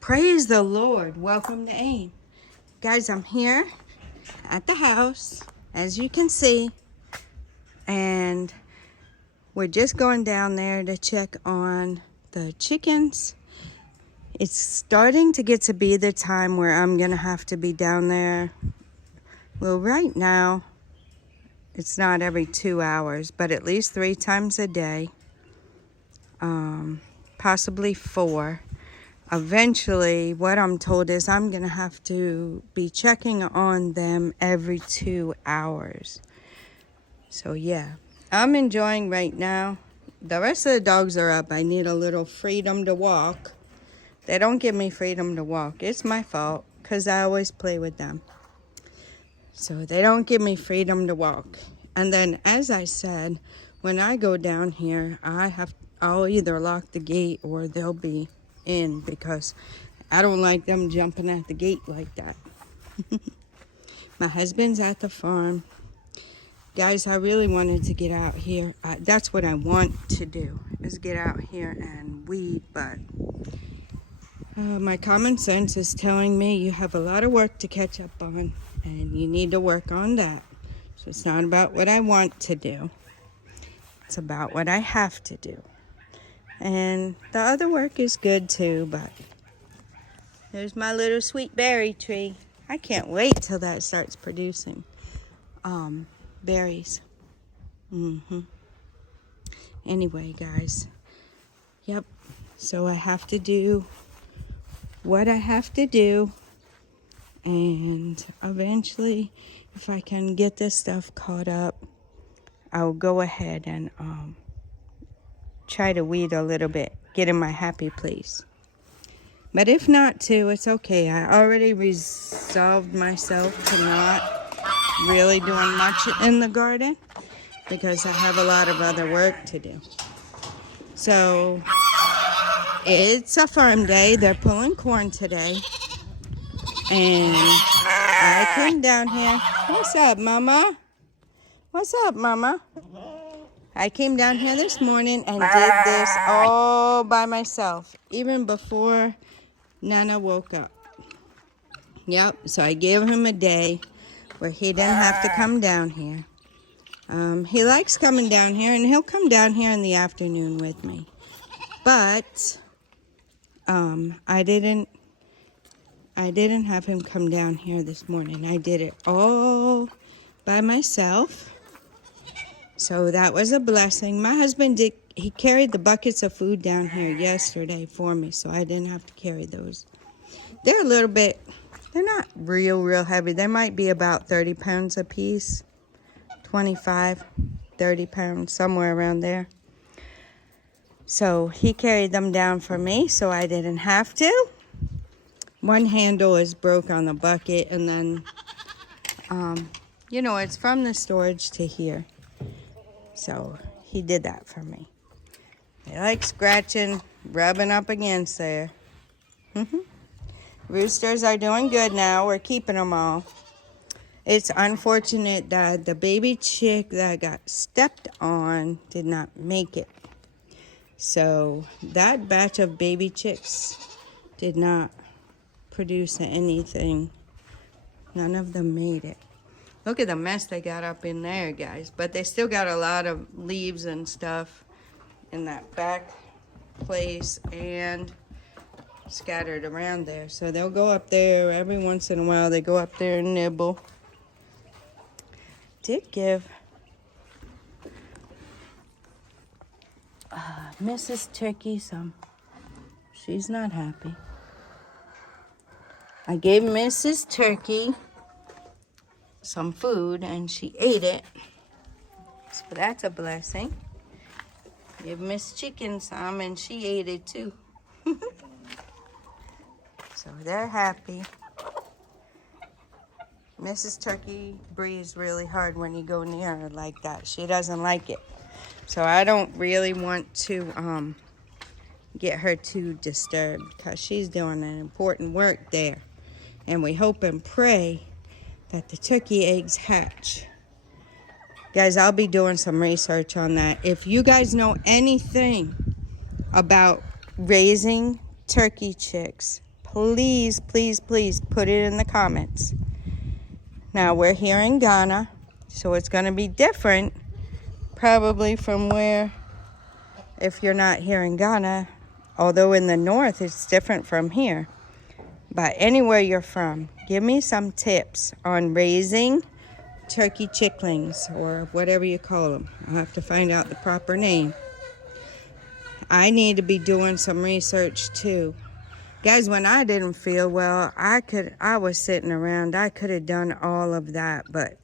Praise the Lord. Welcome to AIM. Guys, I'm here at the house, as you can see, and we're just going down there to check on the chickens. It's starting to get to be the time where I'm going to have to be down there. Well, right now, it's not every 2 hours, but at least 3 times a day, possibly 4. Eventually, what I'm told is I'm going to have to be checking on them every 2 hours. So, yeah, I'm enjoying right now. The rest of the dogs are up. I need a little freedom to walk. They don't give me freedom to walk. It's my fault because I always play with them. So they don't give me freedom to walk. And then, as I said, when I go down here, I'll either lock the gate or they'll be in because I don't like them jumping at the gate like that. My husband's at the farm. Guys, I really wanted to get out here. That's what I want to do, is get out here and weed, but my common sense is telling me you have a lot of work to catch up on and you need to work on that. So it's not about what I want to do. It's about what I have to do. And the other work is good too, but there's my little sweet berry tree. I can't wait till that starts producing berries. Anyway, guys. Yep. So I have to do what I have to do. And eventually, if I can get this stuff caught up, I'll go ahead and try to weed a little bit, get in my happy place. But if not to, it's okay. I already resolved myself to not really doing much in the garden because I have a lot of other work to do. So it's a farm day. They're pulling corn today. And I came down here. What's up, Mama? What's up, Mama? I came down here this morning and did this all by myself, even before Nana woke up. Yep, so I gave him a day where he didn't have to come down here. He likes coming down here, and he'll come down here in the afternoon with me. But I didn't have him come down here this morning. I did it all by myself. So that was a blessing. My husband he carried the buckets of food down here yesterday for me, so I didn't have to carry those. They're a little bit, they're not real heavy. They might be about 30 pounds a piece, 25, 30 pounds, somewhere around there. So he carried them down for me, so I didn't have to. One handle is broke on the bucket, and then, it's from the storage to here. So he did that for me. They like scratching, rubbing up against there. Roosters are doing good now. We're keeping them all. It's unfortunate that the baby chick that got stepped on did not make it. So that batch of baby chicks did not produce anything. None of them made it. Look at the mess they got up in there, guys. But they still got a lot of leaves and stuff in that back place and scattered around there. So they'll go up there every once in a while. They go up there and nibble. Did give Mrs. Turkey some. She's not happy. I gave Mrs. Turkey some food and she ate it, so that's a blessing. Give Miss Chicken some and she ate it too. So they're happy. Mrs. Turkey breathes really hard when you go near her like that. She doesn't like it, so I don't really want to get her too disturbed because she's doing an important work there, and we hope and pray that the turkey eggs hatch. Guys, I'll be doing some research on that. If you guys know anything about raising turkey chicks, please, please, please put it in the comments. Now, we're here in Ghana, so it's going to be different probably from where, if you're not here in Ghana, although in the north it's different from here. But anywhere you're from, give me some tips on raising turkey chicklings, or whatever you call them. I'll have to find out the proper name. I need to be doing some research too. Guys, when I didn't feel well, I was sitting around. I could have done all of that, but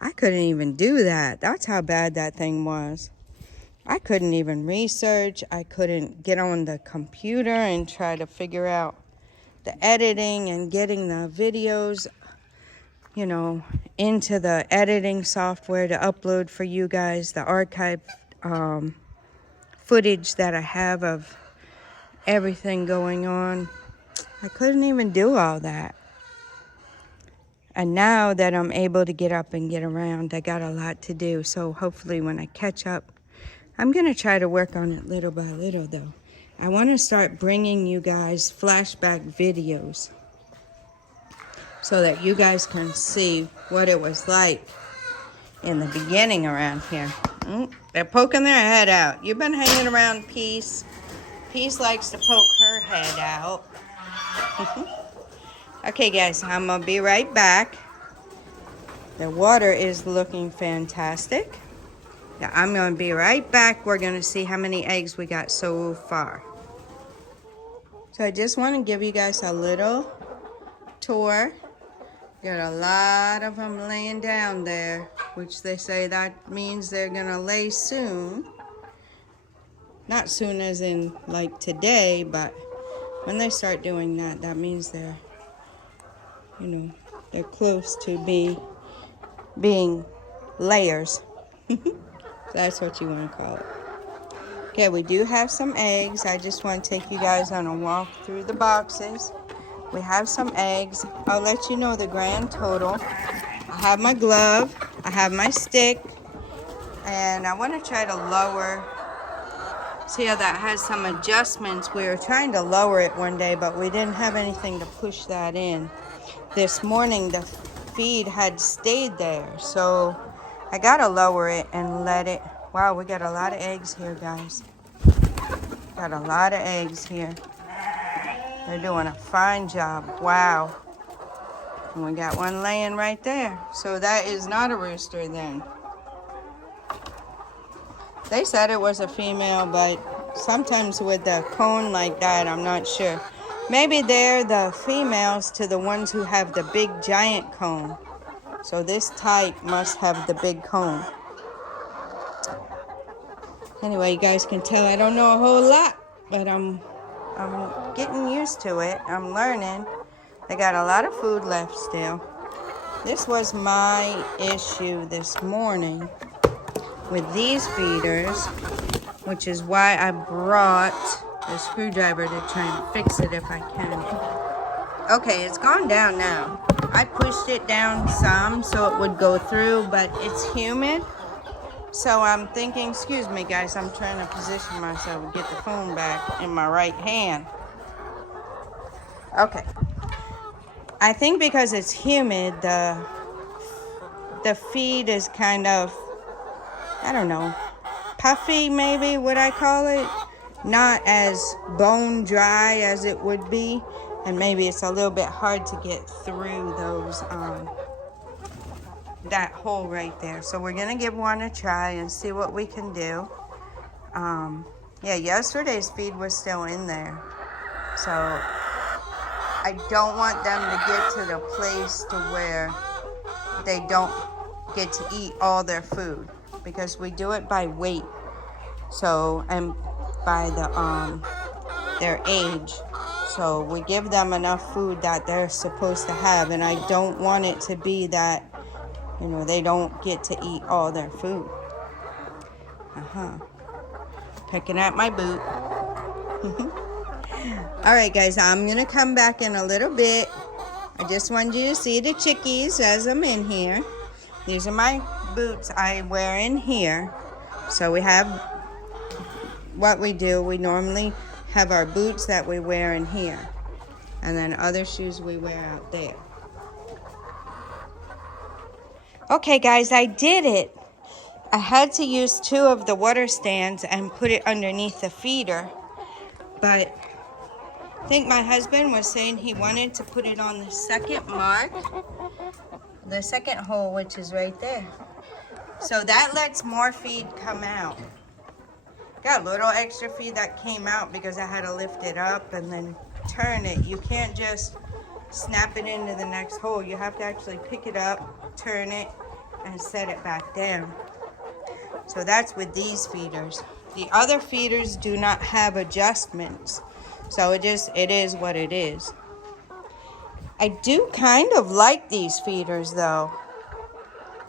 I couldn't even do that. That's how bad that thing was. I couldn't even research. I couldn't get on the computer and try to figure out the editing and getting the videos, you know, into the editing software to upload for you guys, the archive footage that I have of everything going on. I couldn't even do all that. And now that I'm able to get up and get around, I got a lot to do. So hopefully when I catch up, I'm going to try to work on it little by little though. I want to start bringing you guys flashback videos so that you guys can see what it was like in the beginning around here. They're poking their head out. You've been hanging around Peace. Peace likes to poke her head out. Okay, guys, I'm going to be right back. The water is looking fantastic. Yeah, I'm going to be right back. We're going to see how many eggs we got so far. So I just want to give you guys a little tour. Got a lot of them laying down there, which they say that means they're going to lay soon. Not soon as in like today, but when they start doing that, that means they're, you know, they're close to being layers. That's what you want to call it. Okay, we do have some eggs. I just want to take you guys on a walk through the boxes. We have some eggs. I'll let you know the grand total. I have my glove. I have my stick. And I want to try to lower. See how that has some adjustments. We were trying to lower it one day, but we didn't have anything to push that in. This morning, the feed had stayed there. So I got to lower it and let it. Wow, we got a lot of eggs here, guys. Got a lot of eggs here. They're doing a fine job. Wow. And we got one laying right there. So that is not a rooster then. They said it was a female, but sometimes with the cone like that, I'm not sure. Maybe they're the females to the ones who have the big giant cone. So this type must have the big cone. Anyway, you guys can tell I don't know a whole lot, but I'm getting used to it. I'm learning. They got a lot of food left still. This was my issue this morning with these feeders, which is why I brought a screwdriver to try and fix it if I can. Okay, it's gone down now. I pushed it down some so it would go through, but it's humid. So I'm thinking, excuse me guys, I'm trying to position myself and get the phone back in my right hand. Okay. I think because it's humid, the feed is kind of, I don't know, puffy maybe, would I call it? Not as bone dry as it would be. And maybe it's a little bit hard to get through those, that hole right there. So we're going to give one a try and see what we can do. Yeah, yesterday's feed was still in there. So I don't want them to get to the place to where they don't get to eat all their food, because we do it by weight. So, and by the their age. So we give them enough food that they're supposed to have, and I don't want it to be that, you know, they don't get to eat all their food. Picking at my boot. All right, guys, I'm going to come back in a little bit. I just wanted you to see the chickies as I'm in here. These are my boots I wear in here. So we have what we do. We normally have our boots that we wear in here. And then other shoes we wear out there. Okay guys, I did it. I had to use 2 of the water stands and put it underneath the feeder. But I think my husband was saying he wanted to put it on the second mark. The second hole, which is right there. So that lets more feed come out. Got a little extra feed that came out because I had to lift it up and then turn it. You can't just snap it into the next hole. You have to actually pick it up, turn it, and set it back down. So that's with these feeders. The other feeders do not have adjustments. So it is what it is. I do kind of like these feeders though.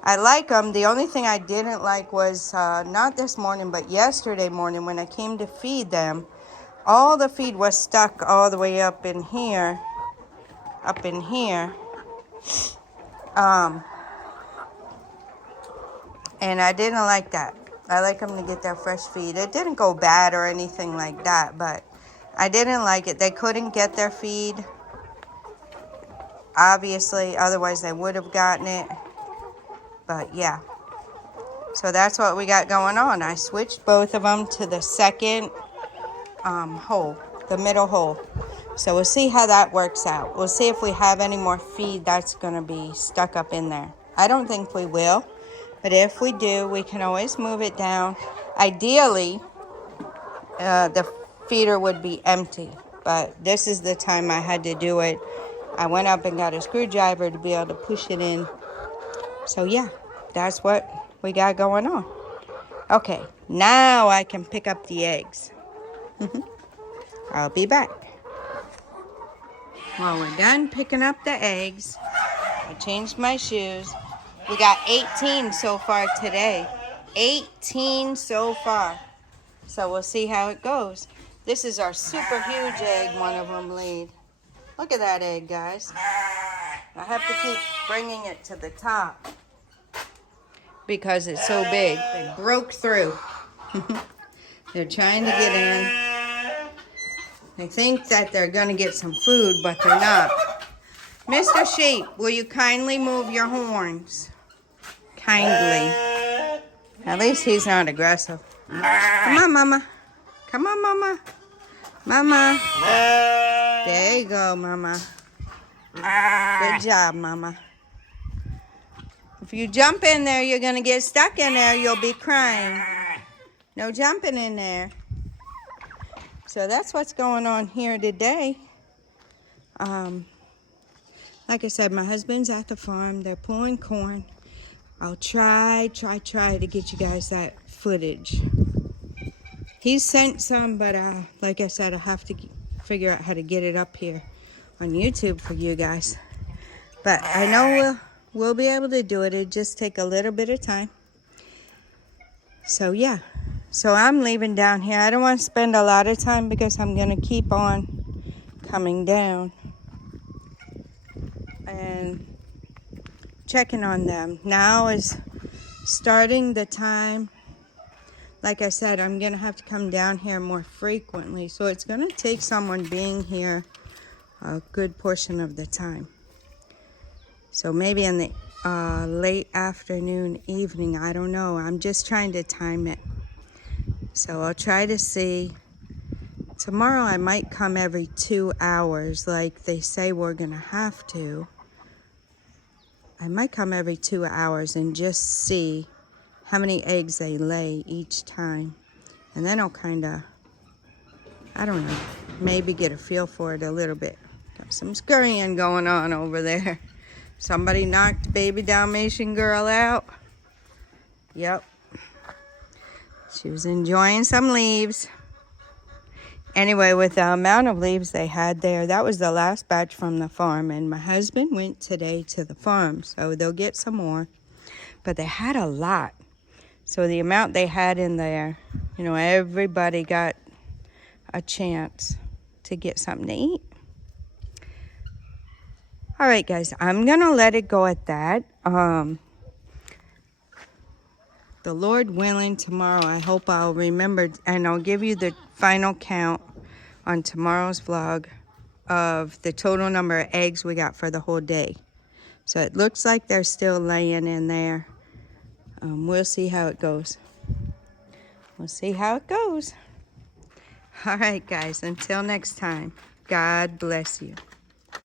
I like them. The only thing I didn't like was, not this morning, but yesterday morning when I came to feed them, all the feed was stuck all the way up in here. And I didn't like that. I like them to get their fresh feed. It didn't go bad or anything like that, but I didn't like it. They couldn't get their feed, obviously, otherwise they would have gotten it. But yeah, so that's what we got going on. I switched both of them to the second hole, the middle hole. So we'll see how that works out. We'll see if we have any more feed that's going to be stuck up in there. I don't think we will, but if we do, we can always move it down. Ideally, the feeder would be empty, but this is the time I had to do it. I went up and got a screwdriver to be able to push it in. So yeah, that's what we got going on. Okay, now I can pick up the eggs. I'll be back. Well, we're done picking up the eggs. I changed my shoes. We got 18 so far today. 18 so far. So we'll see how it goes. This is our super huge egg one of them laid. Look at that egg, guys. I have to keep bringing it to the top because it's so big. They broke through. They're trying to get in. They think that they're going to get some food, but they're not. Mr. Sheep, will you kindly move your horns? Kindly. At least he's not aggressive. Come on, Mama. Come on, Mama. Mama. There you go, Mama. Good job, Mama. If you jump in there, you're going to get stuck in there. You'll be crying. No jumping in there. So that's what's going on here today. Like I said, my husband's at the farm. They're pulling corn. I'll try to get you guys that footage. He's sent some, but like I said, I have to figure out how to get it up here on YouTube for you guys. But I know we'll be able to do it. It'll just take a little bit of time. So yeah. So I'm leaving down here. I don't want to spend a lot of time because I'm going to keep on coming down and checking on them. Now is starting the time. Like I said, I'm going to have to come down here more frequently. So it's going to take someone being here a good portion of the time. So maybe in the late afternoon, evening, I don't know. I'm just trying to time it. So I'll try to see. Tomorrow I might come every 2 hours like they say we're going to have to. I might come every 2 hours and just see how many eggs they lay each time. And then I'll kind of, I don't know, maybe get a feel for it a little bit. Got some scurrying going on over there. Somebody knocked baby Dalmatian girl out. Yep. She was enjoying some leaves. Anyway, with the amount of leaves they had there, that was the last batch from the farm. And my husband went today to the farm, so they'll get some more. But they had a lot. So the amount they had in there, you know, everybody got a chance to get something to eat. All right, guys, I'm going to let it go at that. The Lord willing, tomorrow, I hope I'll remember, and I'll give you the final count on tomorrow's vlog of the total number of eggs we got for the whole day. So it looks like they're still laying in there. We'll see how it goes. We'll see how it goes. All right, guys, until next time, God bless you.